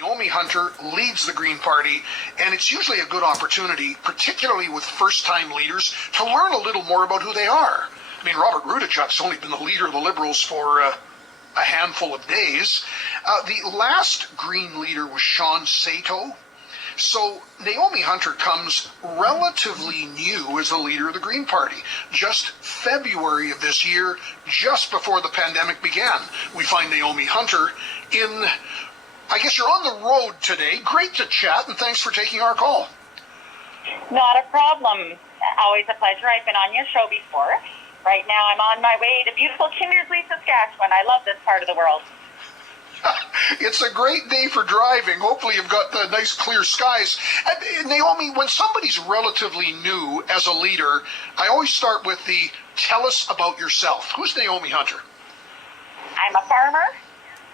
Naomi Hunter leads the Green Party, and it's usually a good opportunity, particularly with first-time leaders, to learn a little more about who they are. I mean, Robert Rudachuk's only been the leader of the Liberals for a handful of days. The last Green leader was Sean Sato. So Naomi Hunter comes relatively new as the leader of the Green Party. Just February of this year, just before the pandemic began, we find Naomi Hunter in, I guess you're on the road today. Great to chat, and thanks for taking our call. Not a problem. Always a pleasure. I've been on your show before. Right now I'm on my way to beautiful Kindersley, Saskatchewan. I love this part of the world. It's a great day for driving. Hopefully you've got the nice clear skies. And, Naomi, when somebody's relatively new as a leader, I always start with the tell us about yourself. Who's Naomi Hunter? I'm a farmer.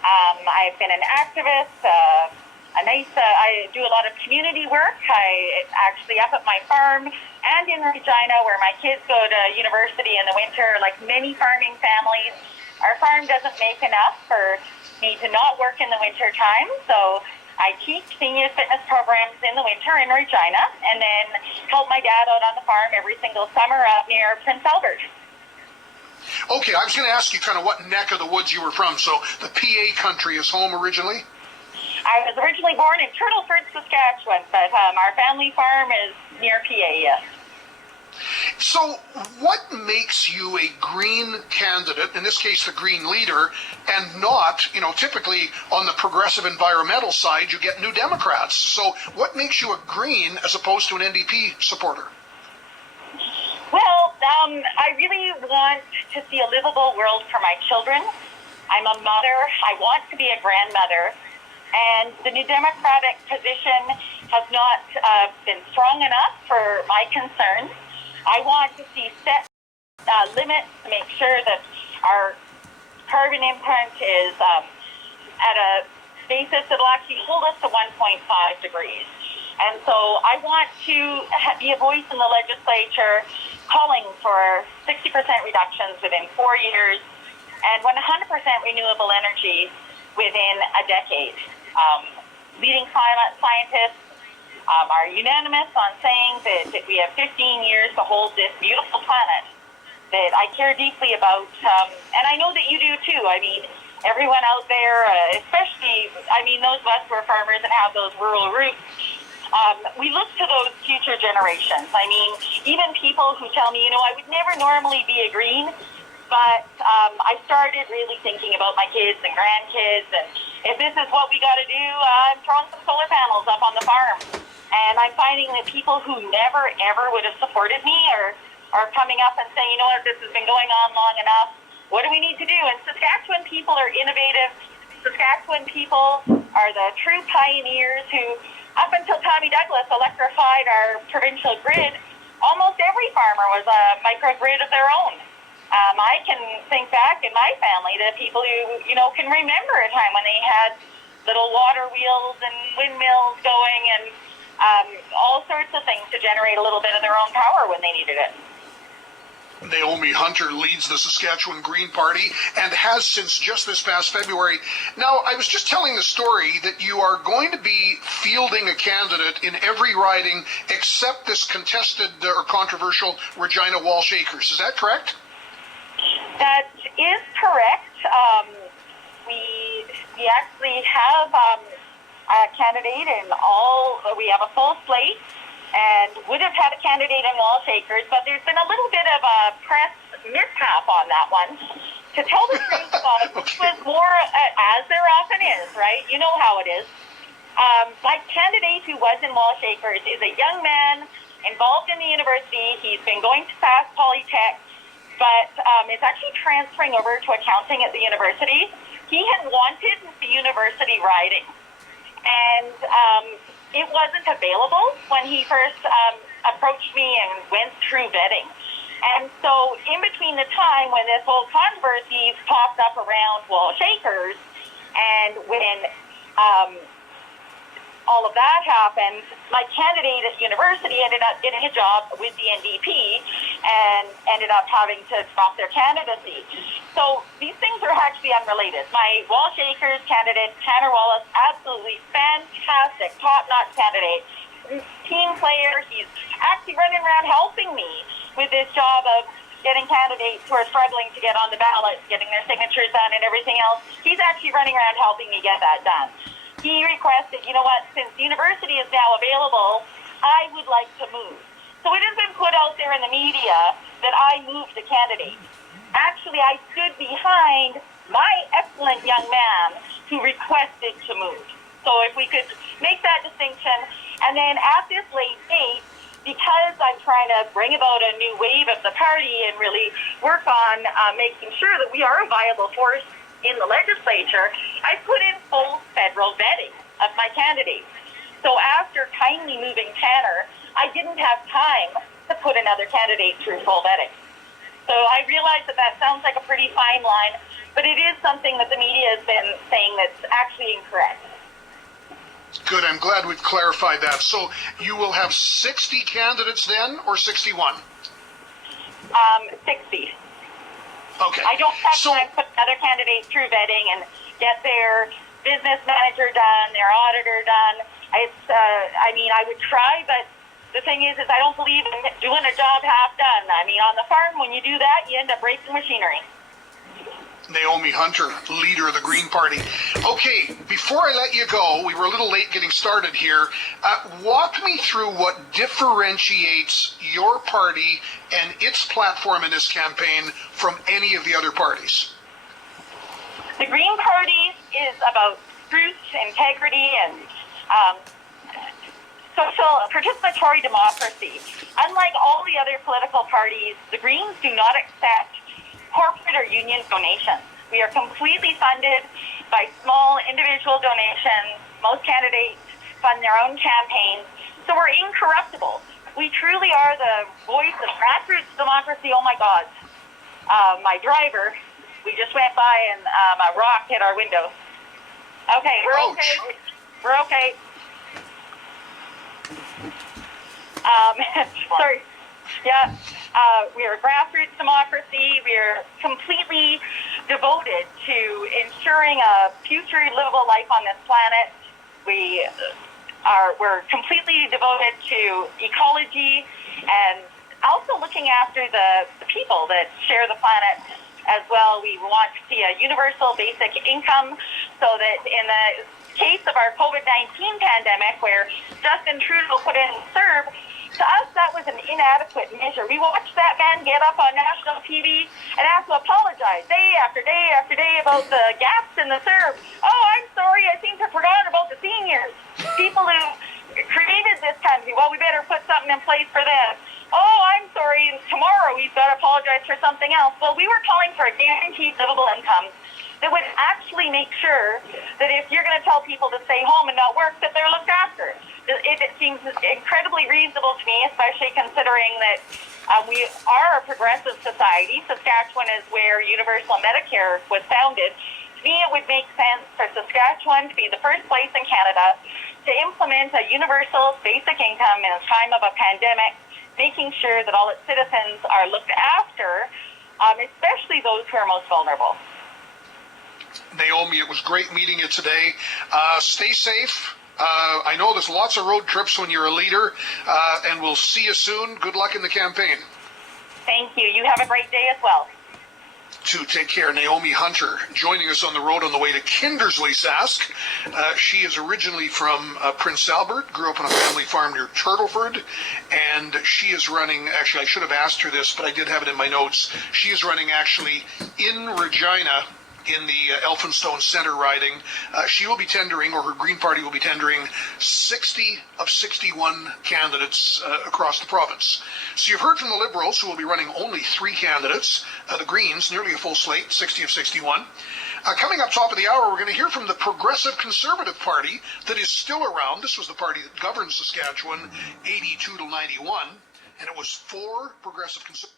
I've been an activist. I do a lot of community work. I actually up at my farm and in Regina, where my kids go to university in the winter, like many farming families. Our farm doesn't make enough for me to not work in the winter time, so I teach senior fitness programs in the winter in Regina, and then help my dad out on the farm every single summer up near Prince Albert. Okay, I was going to ask you kind of what neck of the woods you were from. So the PA country is home originally? I was originally born in Turtleford, Saskatchewan, but our family farm is near PA, yes. So what makes you a Green candidate, in this case the Green leader, and not, typically on the progressive environmental side you get New Democrats. So what makes you a Green as opposed to an NDP supporter? Well, I really want to see a livable world for my children. I'm a mother. I want to be a grandmother. And the New Democratic position has not been strong enough for my concerns. I want to see set limits to make sure that our carbon imprint is at a basis that will actually hold us to 1.5 degrees. And so I want to be a voice in the legislature calling for 60% reductions within 4 years and 100% renewable energy within a decade. Leading scientists are unanimous on saying that we have 15 years to hold this beautiful planet that I care deeply about. And I know that you do too. I mean, everyone out there, especially, those of us who are farmers and have those rural roots, we look to those future generations. I mean, even people who tell me, I would never normally be a Green, but I started really thinking about my kids and grandkids, and if this is what we got to do, I'm throwing some solar panels up on the farm. And I'm finding that people who never, ever would have supported me are coming up and saying, what, this has been going on long enough. What do we need to do? And Saskatchewan people are innovative. Saskatchewan people are the true pioneers who, up until Tommy Douglas electrified our provincial grid, almost every farmer was a microgrid of their own. I can think back in my family to people who, can remember a time when they had little water wheels and windmills going and all sorts of things to generate a little bit of their own power when they needed it. Naomi Hunter leads the Saskatchewan Green Party and has since just this past February. Now, I was just telling the story that you are going to be fielding a candidate in every riding except this contested or controversial Regina Walsh Acres. Is that correct? That is correct. We actually have a candidate in we have a full slate and would have had a candidate in Walsh Acres, but there's been a little bit of a press mishap on that one. To tell the truth, it was more, as there often is, right? You know how it is. My candidate who was in Walsh Acres is a young man involved in the university. He's been going to Sask Polytech, but is actually transferring over to accounting at the university. He had wanted the university riding, and it wasn't available when he first approached me and went through vetting. And so in between the time when this whole controversy popped up around Walsh Acres and when all of that happened, my candidate at university ended up getting a job with the NDP and ended up having to drop their candidacy. So these things are actually unrelated. My Walsh Acres candidate, Tanner Wallace, absolutely fantastic, top-notch candidate, team player. He's actually running around helping me with this job of getting candidates who are struggling to get on the ballot, getting their signatures done and everything else. He's actually running around helping me get that done. He requested, you know what, since the university is now available, I would like to move. So it has been put out there in the media that I moved the candidate. Actually, I stood behind my excellent young man who requested to move. So if we could make that distinction, and then at this late date, because I'm trying to bring about a new wave of the party and really work on making sure that we are a viable force in the legislature, I put in full federal vetting of my candidates. So after kindly moving Tanner, I didn't have time to put another candidate through full vetting. So I realize that that sounds like a pretty fine line, but it is something that the media has been saying that's actually incorrect. Good, I'm glad we've clarified that. So you will have 60 candidates then, or 61? 60. Okay. I don't have time to put other candidates through vetting and get their business manager done, their auditor done. I would try, but the thing is I don't believe in doing a job half done. I mean, on the farm, when you do that, you end up breaking machinery. Naomi Hunter, leader of the Green Party. Okay, before I let you go, we were a little late getting started here. Walk me through what differentiates your party and its platform in this campaign from any of the other parties. The Green Party is about truth, integrity, and social participatory democracy. Unlike all the other political parties, the Greens do not accept corporate or union donations. We are completely funded by small individual donations. Most candidates fund their own campaigns. So we're incorruptible. We truly are the voice of grassroots democracy. Oh my God. My driver, we just went by and a rock hit our window. Okay, we're okay. We're okay. Sorry. Yeah. We are a grassroots democracy. We are completely devoted to ensuring a future livable life on this planet. We're completely devoted to ecology and also looking after the people that share the planet as well. We want to see a universal basic income so that in the case of our COVID-19 pandemic, where Justin Trudeau put in CERB, to us, that was an inadequate measure. We watched that man get up on national TV and have to apologize day after day after day about the gaps in the CERB. Oh, I'm sorry, I seem to have forgotten about the seniors. People who created this country, well, we better put something in place for them. Oh, I'm sorry, tomorrow we've got to apologize for something else. Well, we were calling for a guaranteed livable income that would actually make sure that if you're going to tell people to stay home and not work, that they're looked after. It seems incredibly reasonable to me, especially considering that we are a progressive society. Saskatchewan is where universal Medicare was founded. To me, it would make sense for Saskatchewan to be the first place in Canada to implement a universal basic income in a time of a pandemic, making sure that all its citizens are looked after, especially those who are most vulnerable. Naomi, it was great meeting you today. Stay safe. I know there's lots of road trips when you're a leader, and we'll see you soon. Good luck in the campaign. Thank you. You have a great day as well. Take care. Naomi Hunter joining us on the road on the way to Kindersley, Sask. She is originally from Prince Albert, grew up on a family farm near Turtleford, and she is running, actually I should have asked her this, but I did have it in my notes. She is running actually in Regina in the Elphinstone Centre riding. She will be tendering, or her Green Party will be tendering, 60 of 61 candidates across the province. So you've heard from the Liberals, who will be running only 3 candidates. The Greens, nearly a full slate, 60 of 61. Coming up top of the hour, we're going to hear from the Progressive Conservative Party that is still around. This was the party that governed Saskatchewan 82 to 91, and it was 4 Progressive Conservative